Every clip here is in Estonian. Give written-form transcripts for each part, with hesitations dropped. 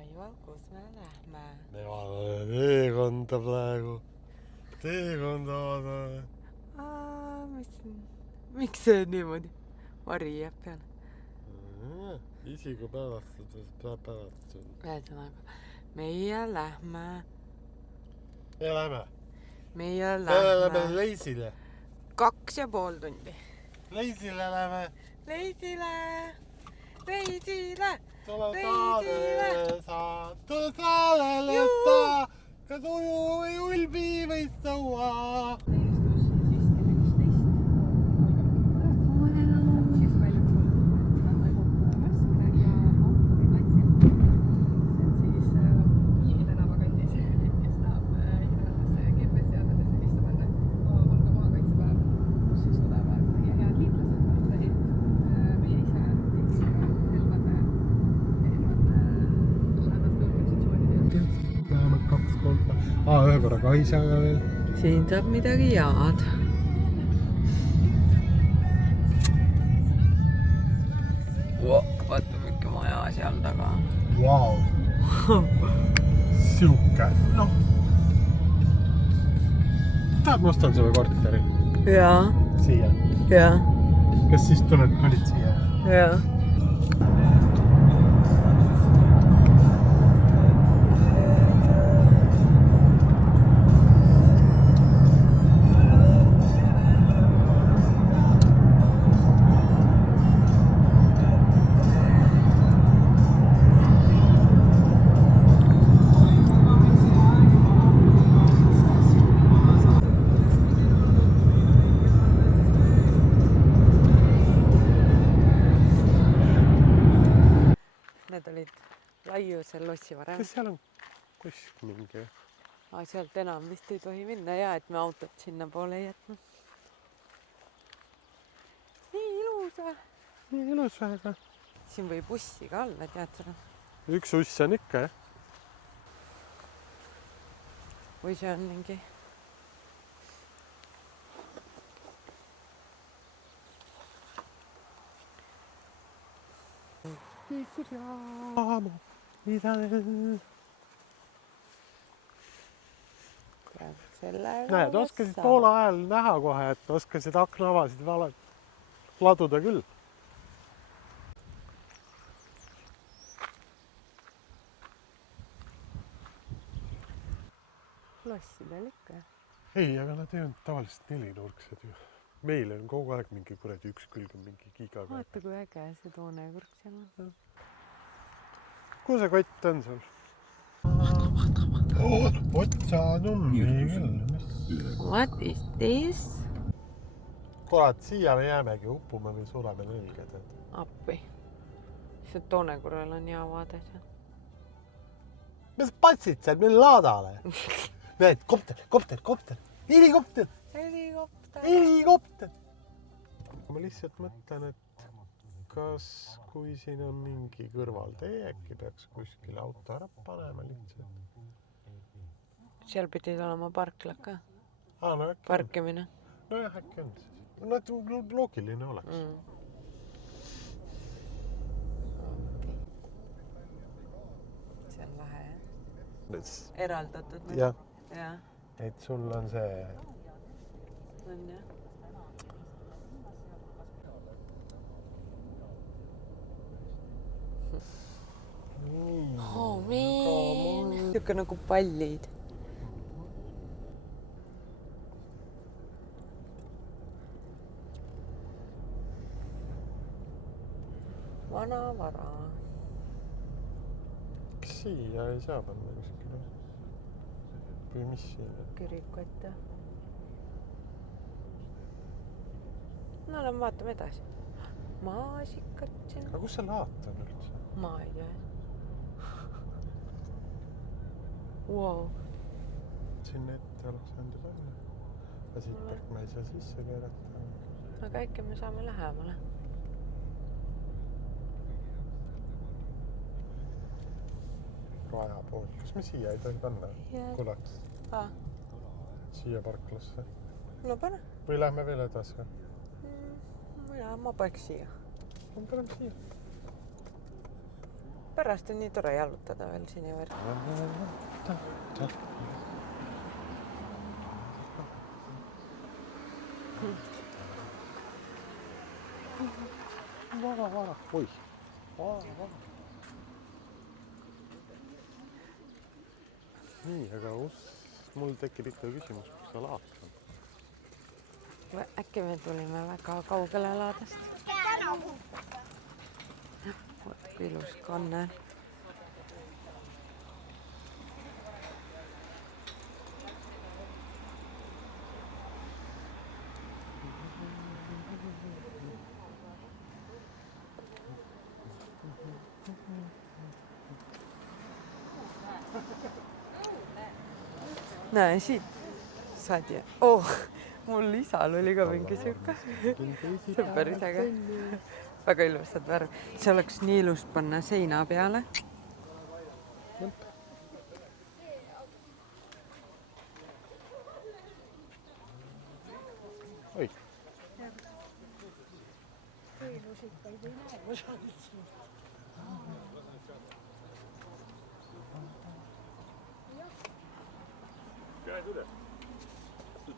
Aivar, kus me lähme? Me vaatame teekonda praegu. Teekonda vaatame. Miks see niimoodi? Mari jääb peale. Isiga pärastatud. Ühesõnaga, meie lähme. Me lähme. Meie Me lähme lähme leisile. 2,5 tundi. Leisile lähme. Leisile. Tule saarele saa. Kas uju või ulbi või saua. Ühe korra Kaisaga veel. Siin saab midagi jaad. Vaata mingi maja seal taga. Vau. Siuke. Noh. Tahad, ma ostan sulle korteri? Jaa. Siia. Jaa. Kas siis tuled kolid siia? Jaa. Need olid Laiusel lossi varem. Kas seal on kusk mingi? Sealt enam vist ei tohi minna ja et me autot sinna poole ei jätnud. Nii ilus või? Nii ilus väga. Siin või bussi ka olla, tead seda? Üks uss on ikka, jah? Või see on mingi... Jaamu, idadel. Näed, oskasid Poola ajal näha kohe, et oskasid aknavasid laduda küll. Lossidel ikka. Ei, aga nad ei olnud tavaliselt nelinurksed ju. Meil on kogu aeg mingi kuradi üks külg on mingi gigaga. Vaata kui äge see toonekurk seal on. Kuhu see kott on sul? Otsanummi küll. What is this? Kurat, siia me jäämegi, upume või sureme nälga. Appi. See toonekurel on hea vaade seal. Mis patsid seal meil laadale? Näed, kopter. Helikopter. Ma lihtsalt mõtlen, et kas kui siin on mingi kõrvaltee, äkki peaks kuskil auto ära panema lihtsalt. Seal pidid olema parklad ka. No äkki Parkimine. Nojah, äkki on siis. No loogiline oleks. See on lahe, jah? Eraldatud. Jah. Et sul on see... On jah. Oh man. Siuke nagu pallid. Vana vara. Kas siia ei saa panna kuskile? Või mis siin on? Kirikut ja. No lähme vaatame edasi. Maasikad siin. Aga kus see laat on üldse? Ma ei tea. Wow. Siin ette oleks enda panna. Aga siit pealt ma ei saa sisse keerata. Aga äkki me saame lähemale. Raja pool. Kas me siia ei tohi panna? Kuulaks. Siia parklasse. No pane. Või lähme veel edasi? Ja ma paneks siia. Ma paneme siia. pärast on nii tore jalutada veel siin juures. Vara. Oih. Vara. Nii, aga mul tekib ikka küsimus, kus see laat on? Äkki me tulime väga kaugele laadest. Vaat kui ilus kanne. Näe siit saad ja... mul isal oli ka mingi siuke. See on päris äge. Väga ilusad värv. See oleks nii ilus panna seina peale. Oi. Käed üle.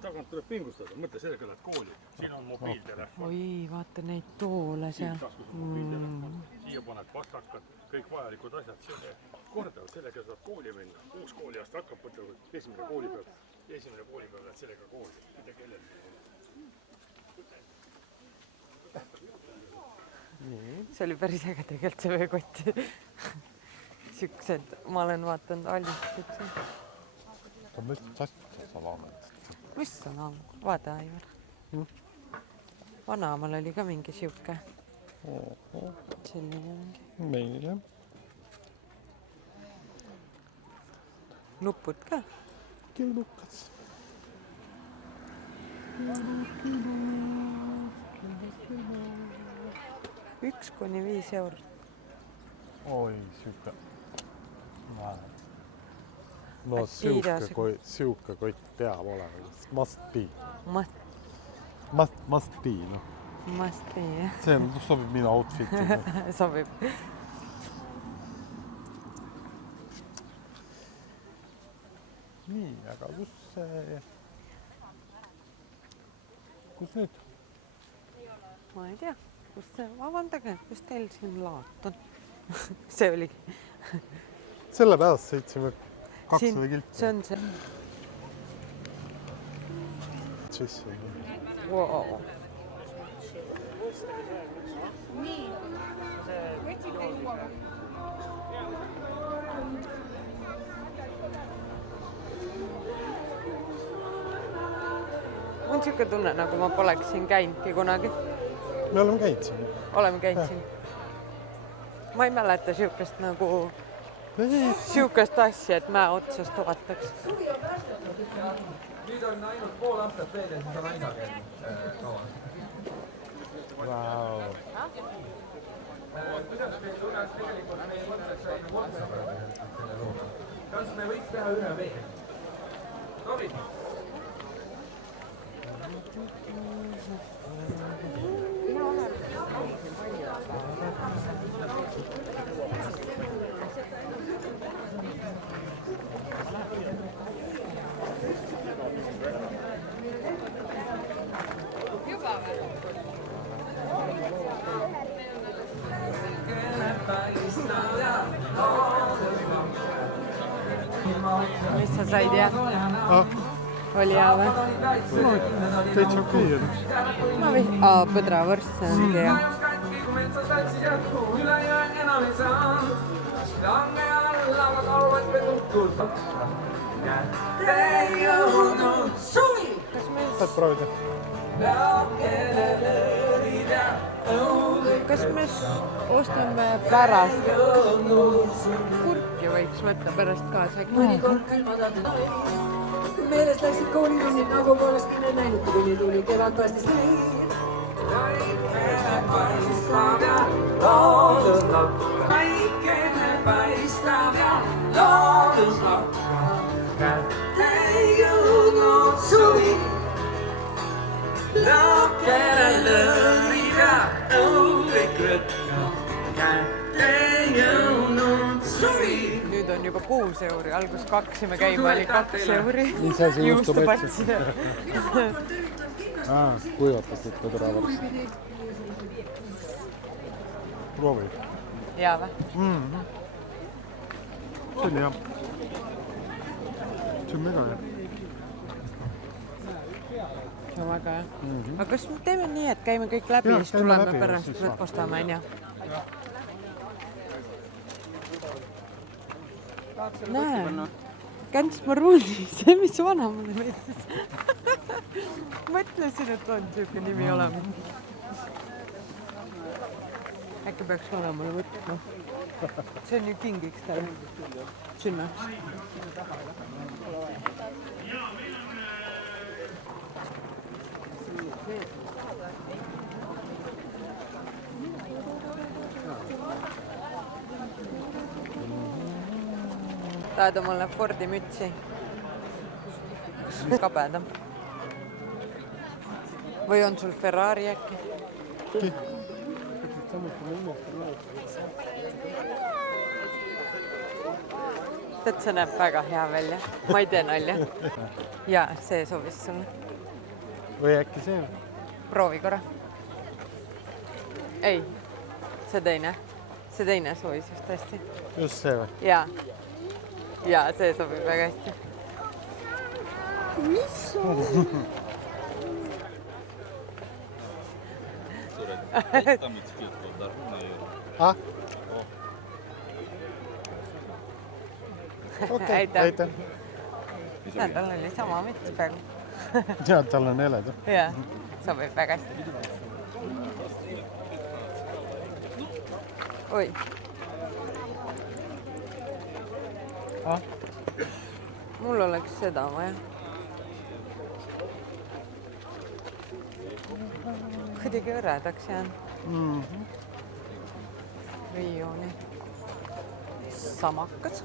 Tagant tuleb pingustada. Mõtle, sellega lähed kooli. Siin on mobiiltelefon. Oi, vaata neid toole seal. Siia paned pastakad, kõik vajalikud asjad. Korda, sellega saad kooli minna. Uus kooliaasta hakkab, mõtle, esimene koolipäev lähed sellega kooli. Mida kellel? See oli päris äge tegelikult see veekott. Siuksed, ma olen vaatanud Alist siuksed. Ta mõtled sassi sa laamad. Mis on all? Vaata, Aivar. Vanaamal oli ka mingi siuke. Selline mingi. Meil jah. Nupud ka. Kilnukad. 1–5 eurot. Oi, siuke. No siuke kott teab olema. Must be. Must be, noh. Must be, jah. See sobib minu outfiti. Sobib. Nii, aga kus nüüd? Ma ei tea. Vabandage, kus teil siin laat on? See oligi. Selle pärast sõitsime 200 kilti. See on see. Sisse. Wow. Mul on siuke tunne, nagu ma poleks siin käinudki kunagi. Me oleme käinud siin. Oleme käinud siin. Ma ei mäleta siukest nagu... Siukest asja, et mäe otsast vaataks. Nüüd on ainult pool aastat veel ja siis on aina käinud kavas. Vau. Kuidas meil tunnes tegelikult meil sai otsa selle looga? Kas me võiks teha ühe veel? Sobib? Mis sa said ja? Oli hea või? Täitsa okei. Põdravõrst, see on hea. Saad proovida? Kas me ostame pärast? Kurki võiks võtta pärast kaasa. Mõnikord külmadad meelest läksid koolitunnid nagu poleks minna näinud, kuni tuli kevad paistis leid. Väikene paistab ja loodus lakkab. Väikene paistab ja loodus lakkab. Kätte jõudnud suvi. Laukene lõõrib ja õulik rõkkab. Kätte jõudnud nüüd on juba 6 euri, algus 2 ja me käime oli 2 euri. Mis asi juhtub Juustupats. Kuivatatud põdravarst. Proovi. Jaa või? See on hea. See on mega hea. See on väga hea. Aga kas me teeme nii, et käime kõik läbi ja siis tuleme pärast ostame, on ju? Näe, Kants Maruuni, see mis vana mulle meeldis. Mõtlesin, et on siuke nimi olema. Äkki peaks vana mulle võtma. See on ju kingiks talle. Sünnaks. Tahad omale Fordi mütsi? Kabedam. Või on sul Ferrari äkki? Tead, see näeb väga hea välja. Ma ei tee nalja. Ja see sobis sulle. Või äkki see? Proovi korra. Ei, see teine. See teine sobis just hästi. Just see või? Jaa. Jaa, see sobib väga hästi. Mis on? Okei, aitäh. Näed, tal oli sama müts peaaegu. Jaa, tal on heleda. Jaa, sobib väga hästi. Oi. Mul oleks seda vaja. Kuidagi õredaks jään. Riioni. Samakas.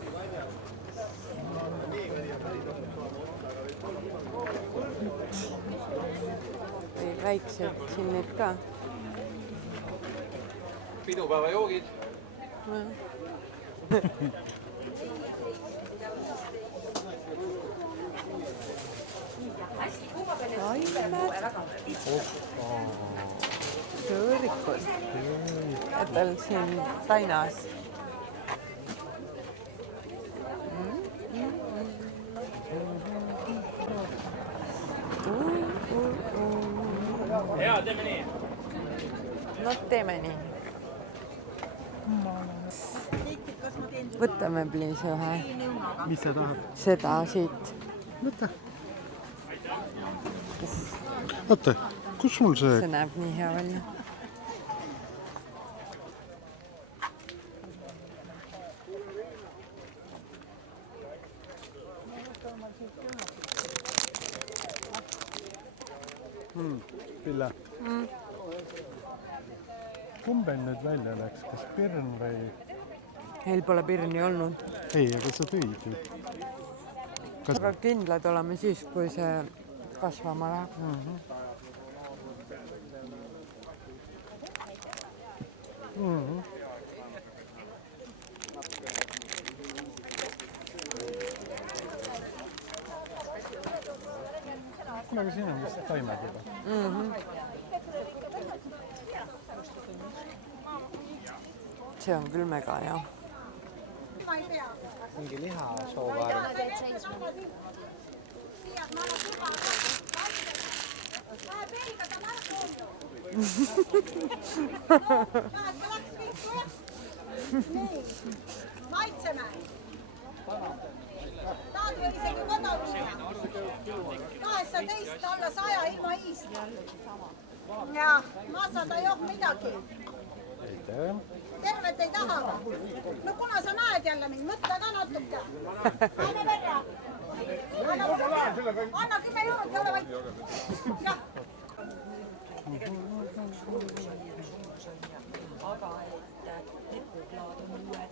Või väiksed sinnid ka. Pidupäeva joogid. Sõõrikud. Et tal siin Tainas. Jaa, teeme nii. No teeme nii. Võtame please ühe. Mis sa tahad? Seda siit. Võta. Oota, kus sul see? See näeb nii hea välja. Pille. Kumben nüüd välja läks? Kas pirn või? Meil pole pirni olnud. Ei, aga sa tõid ju. Aga kindlad oleme siis, kui see kasvama läheb. Aga siin on vist taimed juba. See on küll mega hea. Mingi liha soovaar. Maitseme. Tahad veel isegi kodavusi? 18 alla 100 ilma iist. Ja massad ei ole midagi. Tervet ei taha. No kuna sa näed jälle mind, mõtle ka natuke. Anna verja. Anna 10 eurot ja ole vait. Jah. Aga et lipuplaad on uued.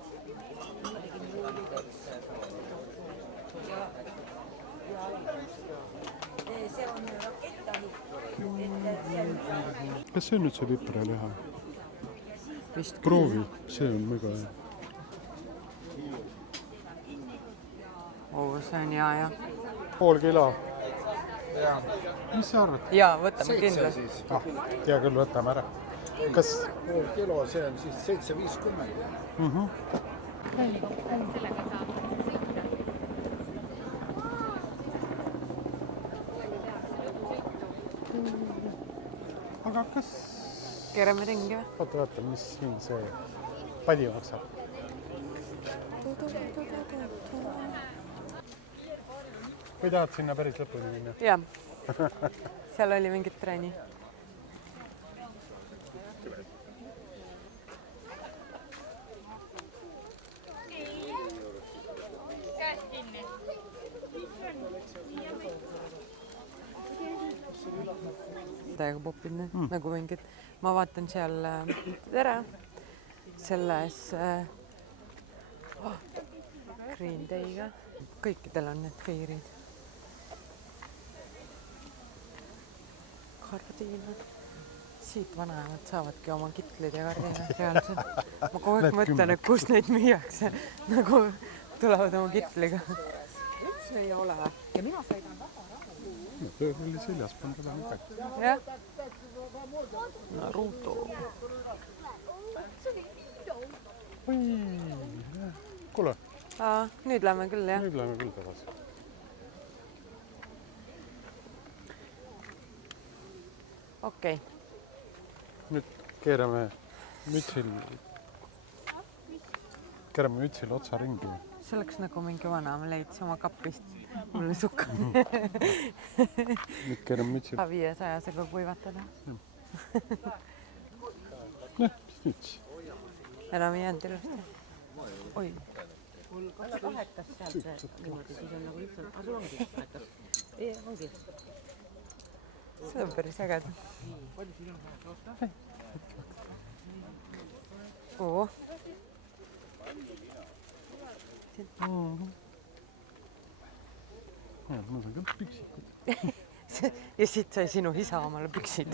See on rakettahi. Kas see on nüüd see pipraliha? Vist Proovi, see on mega hea. See on hea ja. Pool kilo. Mis sa arvad? Jaa, võtame kindlasti. Hea küll, võtame ära. Kas? Pool kilo, see on siis 7,50. Aga kas... Keerame ringi või? Vaata, mis siin see padi maksab. Või tahad sinna päris lõpuni minna? Jah. Seal oli mingit treeni. Täiega popid need, nagu mingid. Ma vaatan seal tere selles Green Day'ga. Kõikidel on need feirid. Kardiinad. Siit vanemad saavadki oma kitlid ja kardiinad reaalselt. Ma kogu aeg mõtlen, et kus neid müüakse. Nagu tulevad oma kitliga. Üldse ei ole. Ja mina sõidan väga rahu. Pöör oli seljas, panna vähe midagi. Jah. Naruto. Kuule. Nüüd lähme küll, jah. Nüüd lähme küll tagasi. Okei. Nüüd keerame mütsil otsa ringi. See oleks nagu mingi vana, ma leidsin oma kapist. Mulle sukka. Nüüd keerame mütsil. 500-sega kuivatada. Noh, mis müts? Enam ei jäänud ilusti. Oi. Vahetas sealt niimoodi, siis on nagu lihtsalt, sul ongi vahetas. Ei, ongi. See on päris ägeda. Oo. Ma saan ka püksikud. Ja siit sai sinu isa omale püksid.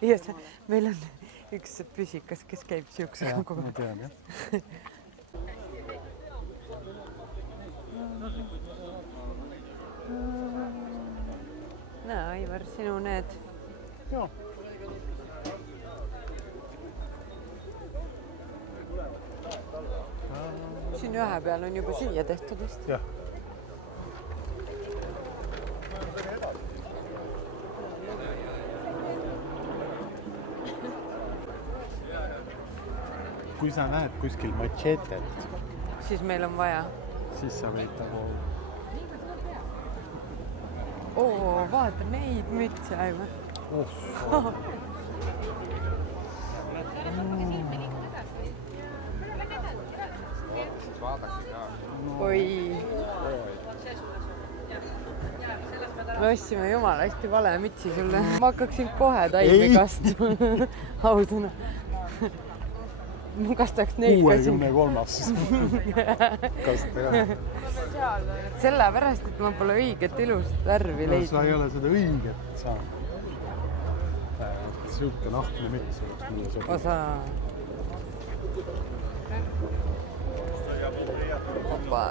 Ja meil on üks püsikas, kes käib siuksega kogu aeg. Ma tean, jah. Näe, Aivar, sinu need. Joo. Siin ühe peal on juba siia tehtud vist. Jah. Kui sa näed kuskil machetet, siis meil on vaja. Siis sa võid nagu... Vaata neid mütse, Aivar. Oi. Me ostsime jumala hästi vale mütsi sulle. Ma hakkaksin kohe taimi kastma. Ausõna. Ma kastaks neid ka siin. 63. Kasta ka. Sellepärast, et ma pole õiget ilust värvi leidnud. Sa ei ole seda õiget saanud. Siuke nahkne müts oleks mulle sobib. Osa. Opa.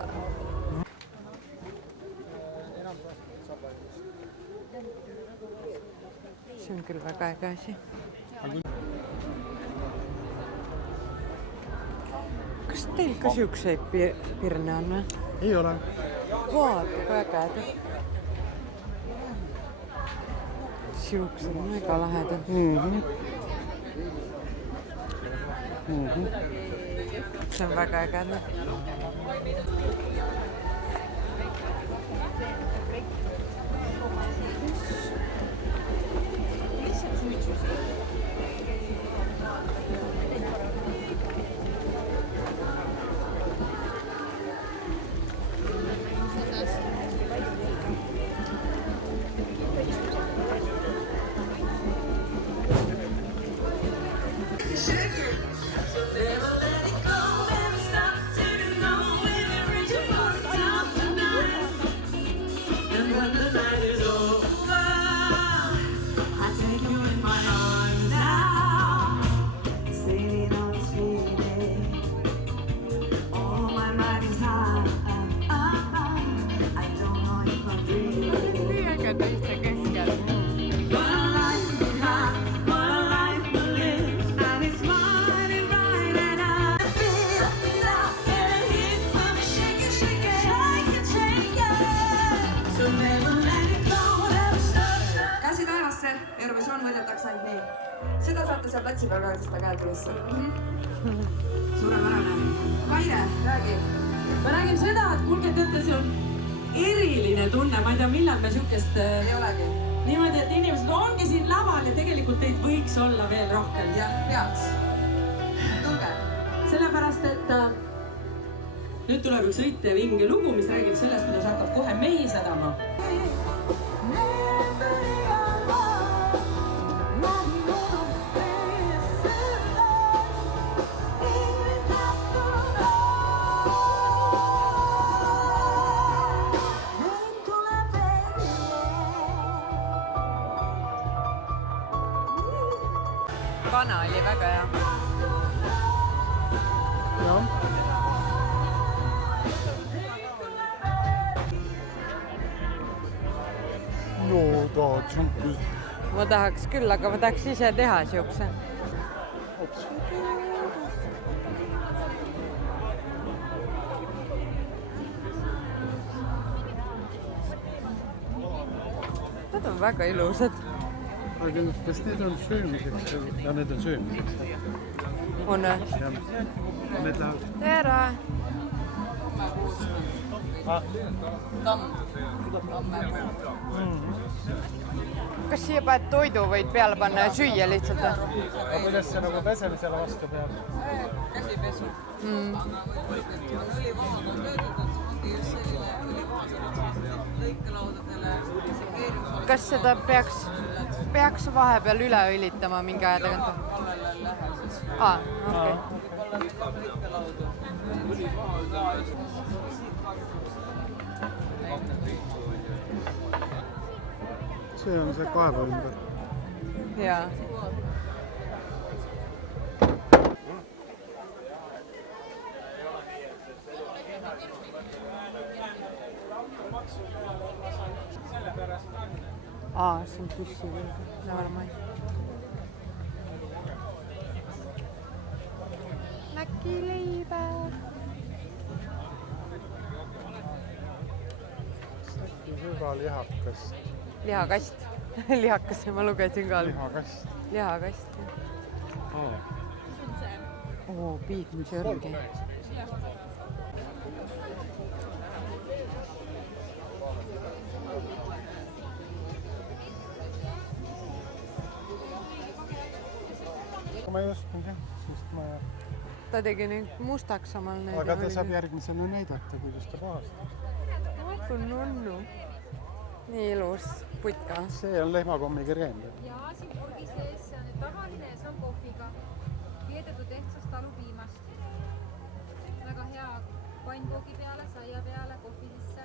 See on küll väga äge asi. Kas teil ka siukseid pirne on või? Ei ole. Vaata, kui ägeda. Siuksed on väga lahedad. See on väga ägeda. Never let it go, never stop till you know where tantsib väga tõsta käed üles. Suurepärane. Kaire, räägi. Ma räägin seda, et kuulge, teate, see on eriline tunne, ma ei tea, millal me siukest ei olegi. Niimoodi, et inimesed ongi siin laval ja tegelikult teid võiks olla veel rohkem. Jah, peaks. Tulge. Sellepärast, et nüüd tuleb üks õite ja vinge lugu, mis räägib sellest, kuidas hakkab kohe mehi sadama. Kana oli väga hea. jah. no tahad šampus. Ma tahaks küll, aga ma tahaks ise teha siukse. Nad on väga ilusad. aga kas need on söömiseks? ja need on söömiseks. On või? jah. Need lähevad. Tere! Kas siia paned toidu võid peale panna ja süüa lihtsalt või? aga kuidas see nagu pesemisele vastu peab? Käsipesu. Õlivahad on töödeldud, ongi just selline õlivaha lõikelaudadele. Kas seda peaks vahepeal üle õlitama mingi aja tagant? Kallele lähe siis. Okei. Võib-olla lükkab lõikelaudu. Õlivaha on ka just. see on see kaeva ümber. Jaa. See on püssi veel. Näkileiba. Süga lihakas. Lihakast. Lihakas, ma lugesin ka. Lihakast. Lihakast. Beef jerky. ma ei osanud jah, sest ma... Ta tegi nüüd mustaks samal need. aga ta saab järgmisena näidata, kuidas ta puhastab. Kui nunnu. Nii ilus putka. See on lehmakommiga kreem. Jaa, siin purgi sees, see on tavaline ja see on kohviga. Keedetud ehtsast talupiimast. Väga hea pannkoogi peale, saia peale, kohvi sisse.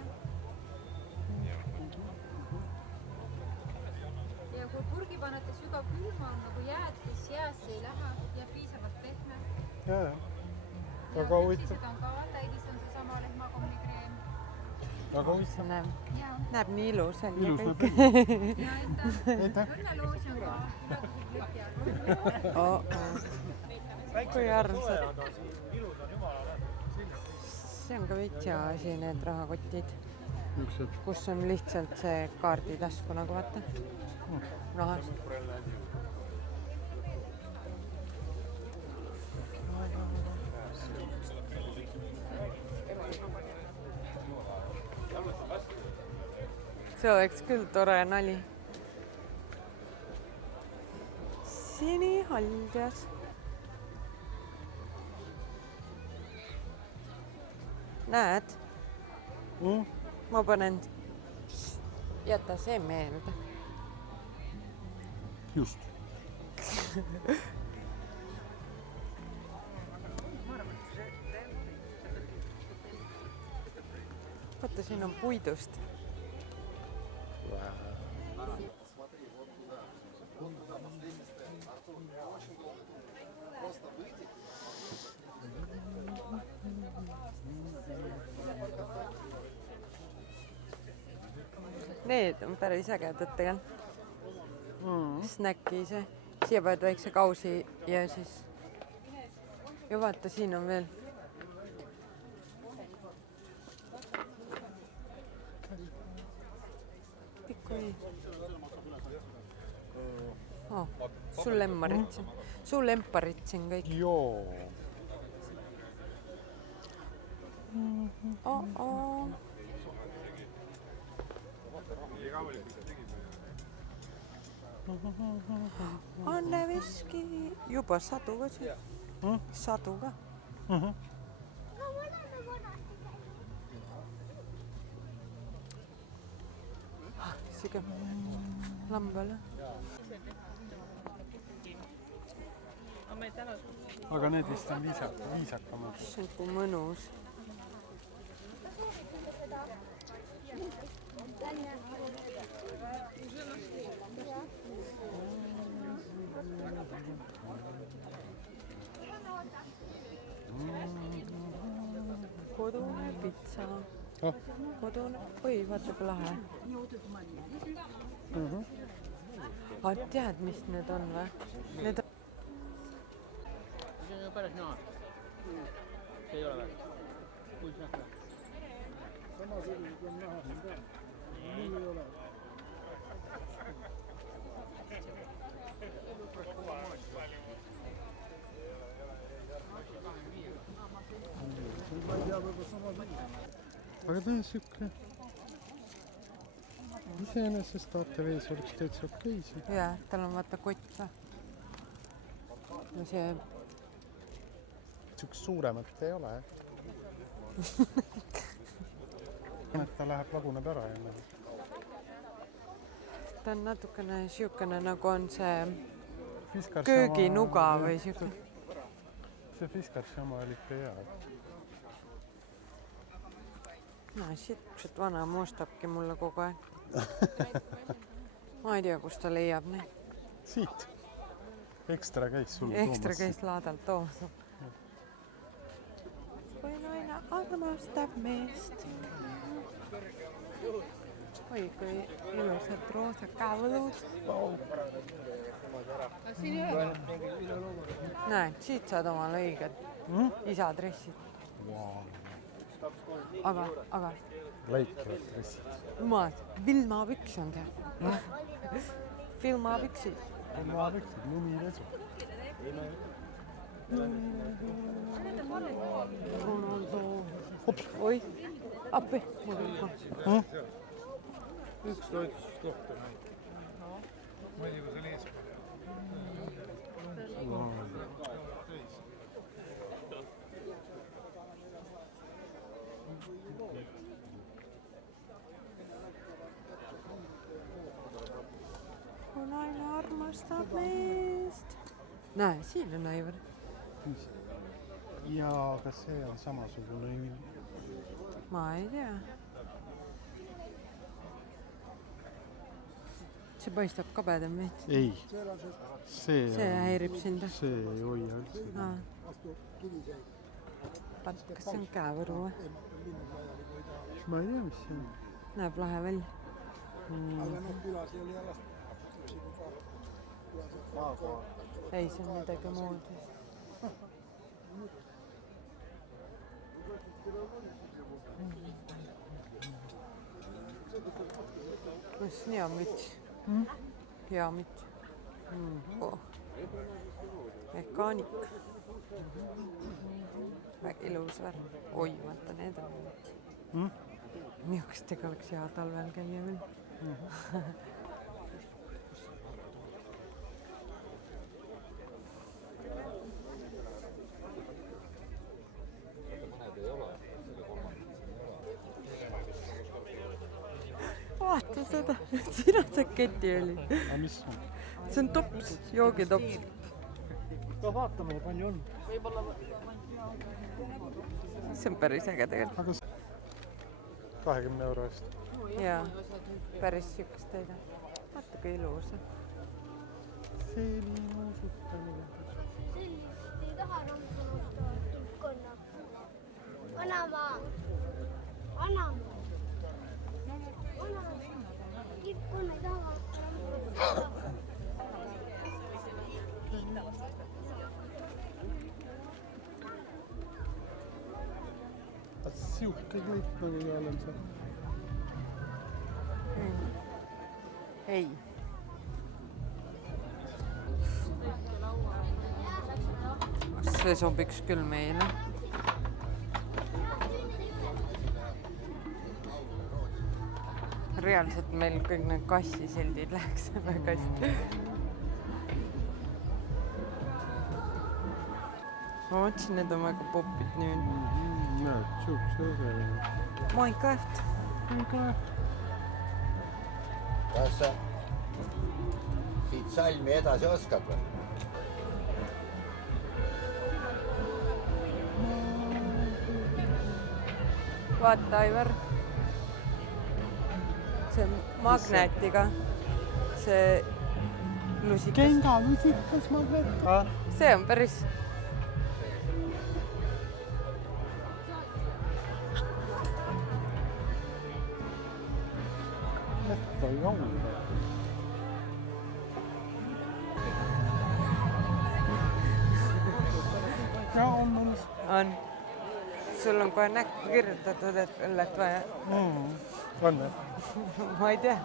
Ja kui purgi panete sügav külma, on nagu jäätis, jäässe ei lähe ja piisavalt pehme. Jaa. Ja küpsised on ka täidis, on seesama lehmakommikreem. Väga huvitav. Näeb nii ilus. Ilus näeb küll. Aitäh. Õnneloosi on ka ületuslik lõpja. Kui armsad. See on ka veits hea asi, need rahakotid. Kus on lihtsalt see kaarditasku nagu vaata. Rahast. See oleks küll tore nali. Sinihaljas. Näed? Ma panen... Jäta see meelde. Just. Vaata, siin on puidust. Need on päris ägedad tegelikult. Snäki see. Siia paned väikse kausi ja siis... Ja vaata, siin on veel. Pikku ei. Sul lemmarit siin. su lemparid siin kõik. Joo. Anne viski. Juba sadu ka siin. Sadu ka. Sige lambale. Aga need vist on viisakamad. See on kui mõnus. Kodune pitsa. Kodune. Oi, vaata kui lahe. Aga tead, mis need on või? Need on... See on päris näha. See ei ole väga. Kuid näha. Samasugused on näha siin ka. Mul ei ole. Ma ei tea, võib-olla samasugused. Aga ta on siuke... Iseenesest ATV-s oleks täitsa okei siin. Jaa, tal on vaata kott või? Ja see... Siukest suuremat ei ole, et ta läheb laguneb ära enne. Ta on natukene siukene nagu on see kööginuga või siuke. See Fiskarshama oli ikka hea. No siit vana muustabki mulle kogu aeg. Ma ei tea, kus ta leiab neid. Siit. Ekstra käis sul toomas. Ekstra käis laadalt toomas. Kui naine armastab meest. Oi, kui ilusad roosad käevõlud. Näed, siit saad omale õiged isadressid. Aga... Läikevad dressid. Jumal, Vilma-püks on see. Filma-püksid. Filma-püksid, lumiresu. Oi, appi. Üks toitlustuskoht on neid. Ma ei tea, kui see lees Kui naine armastab meest. Näe, siin on Aivar. Jaa, aga see on samasugune ju. Ma ei tea. See paistab kabedam veits. Ei. See häirib sind. See ei hoia üldse. Vaat, kas see on käevõru või? Ma ei tea, mis see on. Näeb lahe välja. Ei, see on midagi muud. Kus on hea müts? Hea müts. Mekaanik. Väga ilus värv. Oi, vaata, need on müts. Niisugustega oleks hea talvel käia veel. Vaata seda, siin on see ketiõli. Aga mis on? See on tops, joogitops. No vaatame, palju on. See on päris äge tegelikult. 20 euro eest. Jaa, päris siukest teile. Vaata kui ilus. Selline muusutamine. Sellist ei taha rampunustada tulkonna. Vanamaa. Vanamaa. Tulkonna ei taha rampunustada. Siuke kõik nagu seal on see. Ei. see sobiks küll meile. Reaalselt meil kõik need kassisildid läheks väga hästi. Ma mõtlesin, need on väga popid nüüd. Näed, siukse asja. Minecraft. Kas sa siit salmi edasi oskad või? Vaata, Aivar. See magneetiga. See lusikas. Kengalusikas magnet. See on päris... Metta ei ole. Ja on mul. On. Sul on kohe näkku kirjutatud, et õllet vaja. On või? Ma ei tea.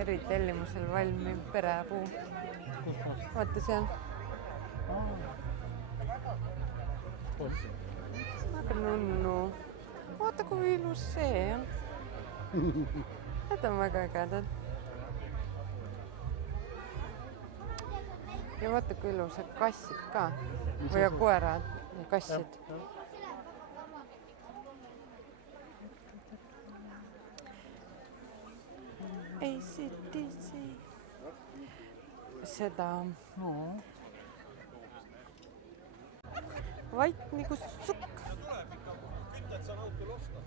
Eritellimusel valmiv perepuu. Vaata seal. Aga nunnu. Vaata kui ilus see on. Need on väga ägedad. Ja vaata kui ilusad kassid ka. Või koerad ja kassid. ACDC. Seda vait nagu sukk. Kütet saan autol osta.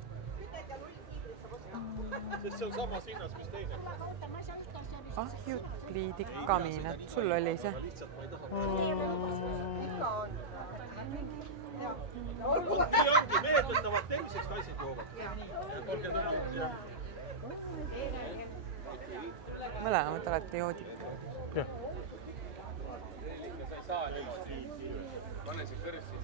Sest see on samas hinnas, mis teine. Ahjud, pliidid, kaminad. Sul oli see? Mehed võtavad teiseks naised joovad. Mõlemad alati joodid. Jah. Pane see kõrsi.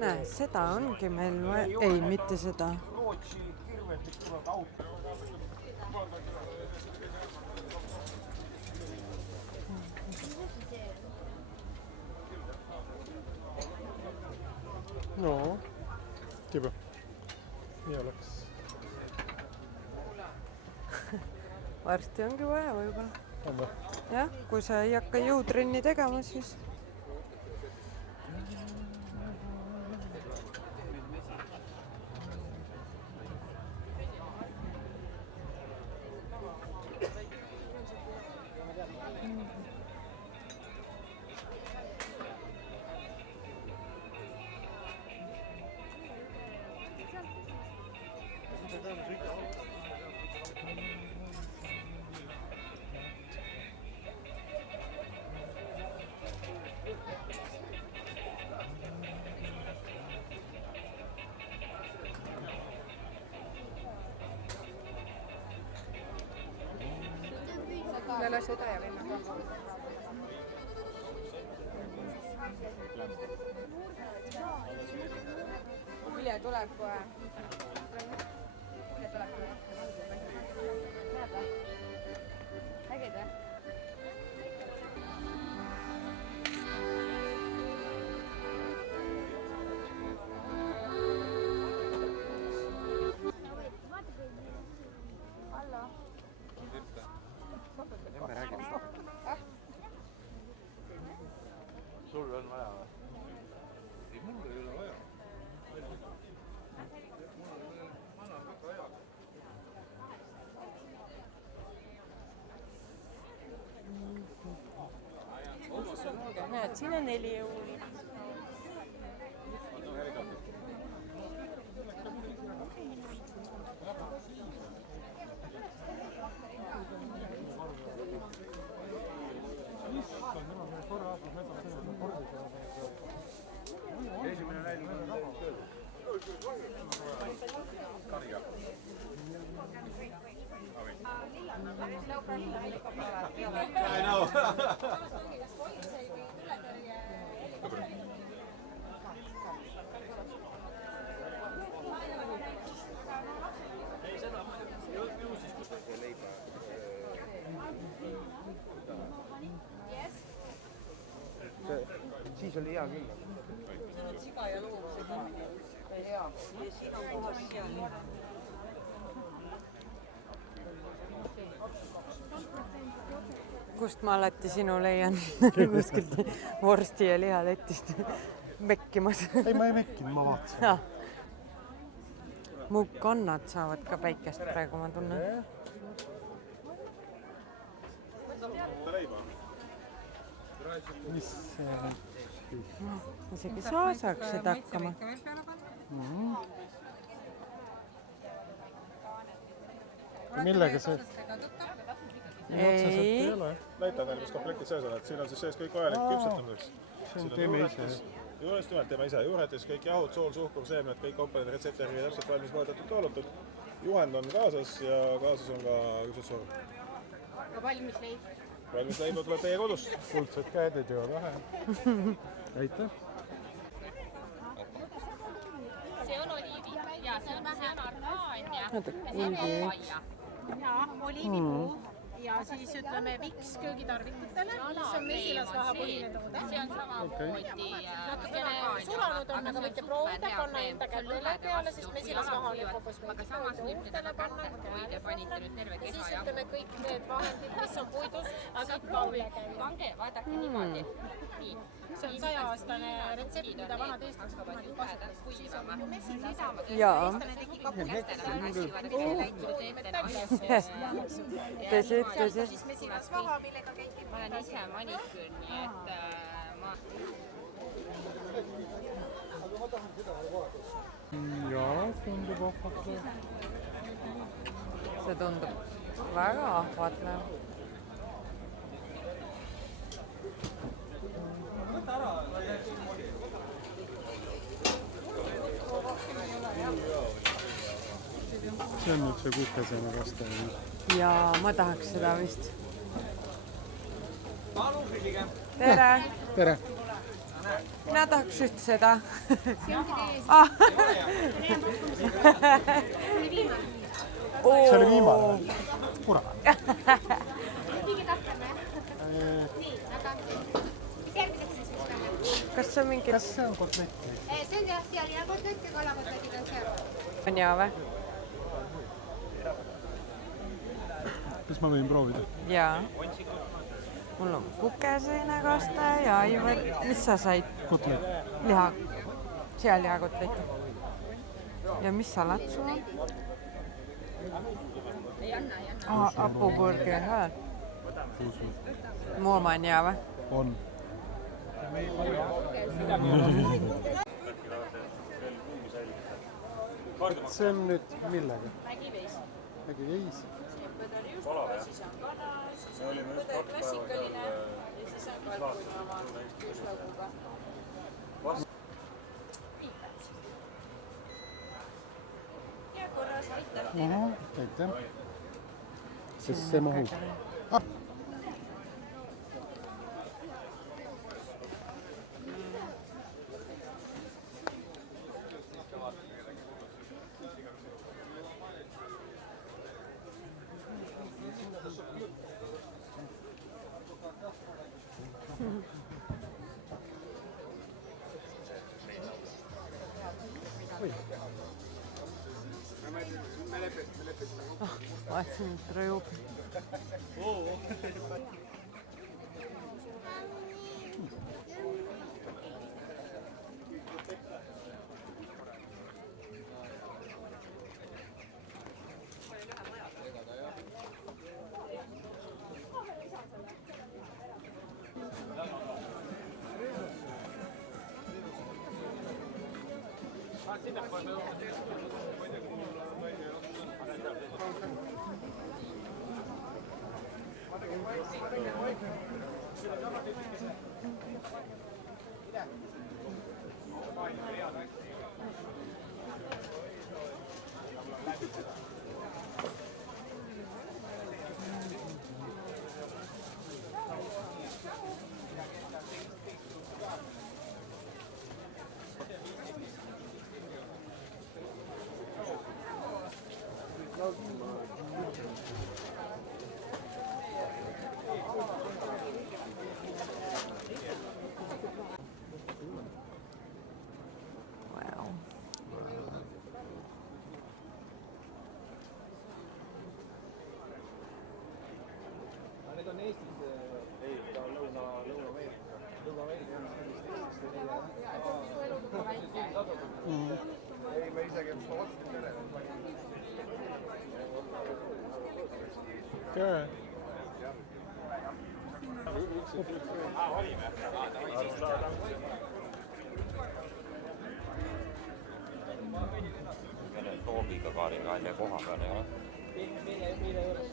Näe, seda ongi meil vaja. Ei, mitte seda. Rootsi kirveldid tulevad auto. No, tiba. Nii oleks. Varsti ongi vaja võib-olla. On või? Jah, kui sa ei hakka jõutrenni tegema, siis... Lase seda ja võime. Kulje tuleb kohe. Kulje tuleb kohe. Näed või? Nägid või? Hallo. Emme räägib sulle. Sul on vaja või? Ei, mul ei ole vaja. Näed, siin on 4 euri. Esimene näide on tööd. Karja. I know. Siis oli hea küll. Siga ja loom, see on hea. Ja siin on kohas seal. Kust ma alati sinu leian kuskilt vorsti ja lihaletist mekkimas. Ei, ma ei mekkinud, ma vaatasin. Ja. Mu kannad saavad ka päikest praegu, ma tunnen. Mis see on? Isegi sa saaks seda hakkama. Millega see? Ei. Näitan teile, mis komplektid sees on, et siin on siis sees kõik vajalik küpsetamiseks. See on teeme ise. Just nimelt teeme ise. Juuretis kõik jahud, sool, suhkur, seemned, kõik komponendid retseptijärgi täpselt valmis mõõdetud, kaalutud. Juhend on kaasas ja kaasas on ka küpsetsorg. Ka valmis leib. Valmis leiba tuleb teie kodust. Kuldsed käed ei teo vähe. Aitäh. See on oliivi ja see on arkaan ja see on paia. Ja oliivipuu ja siis ütleme viks köögitarvikutele, mis on mesilasvaha põhine toode. See on samamoodi natukene sulanud on, aga võite proovida, panna enda kätele peale, sest mesilasvaha on juba kosmeetikaid juhtele panna. Ja siis ütleme kõik need vahendid, mis on puidust, siit kaule käia. Pange, vaadake niimoodi. See on 100-aastane retsept, mida vanad eestlased kunagi kasutas. Siis on mesilasvaha. Jaa. Tõsi. Ma olen ise maniküür, nii et ma... Jaa, tundub ahvatlev. See tundub väga ahvatlev. See on nüüd see kukesena vastaja. Jaa, ma tahaks seda vist. Tere! Tere! Mina tahaks just seda. See oli viimane. Kura. Kas see on mingi... Kas see on kotletti? See on jah, seal ja kotlett ja kalakotletid on seal. On hea või? Kas ma võin proovida? Jaa. Mul on kukeseene kaste ja Aivar, mis sa said? Kotlet. Liha, sealihakotleti. Ja mis salat sul on? Apuburger hääl. Mu oma on hea või? On. See on nüüd millega? Mägiveis. Mägiveis? Põder juustuga, siis on kanas, põder klassikaline ja siis on kalkun oma juuslauguga. Ja korras, aitäh teile. Aitäh. Sest see mahub. vaatasin, et rõjub. Wow. Need on Eestis, ei, ta on Lõuna-Ameerika. Lõuna-Ameerika on sellist ei, me isegi otsustasid üle. Käe. Sooviga kaariga on ja koha peal ei ole. Mille juures?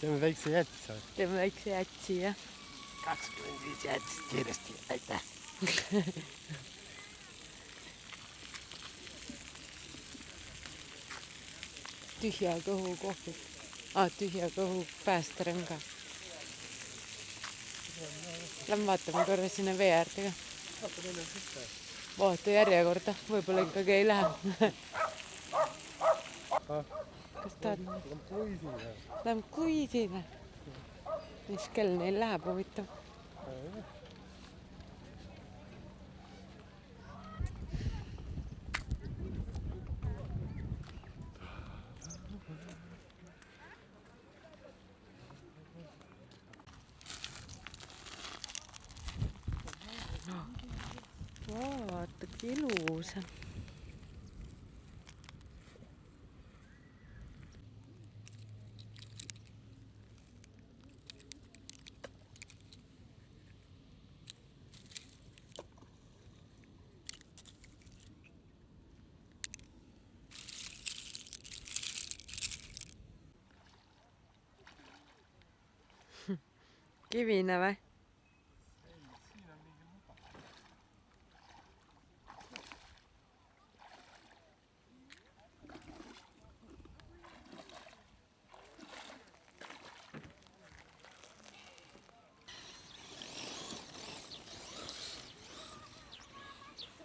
Teeme väikse jätsa. Teeme väikse jätsi, jah. 25 jätsit kiiresti, aitäh. Tühja kõhu kohvik. Tühja kõhu päästerõnga. Lähme vaatame korra sinna vee äärde ka. Vaata järjekorda, võib-olla ikkagi ei lähe. Kas tahad? Lähme kuisile. Mis kell neil läheb, huvitav? Vaata, kui ilus. Kivine või?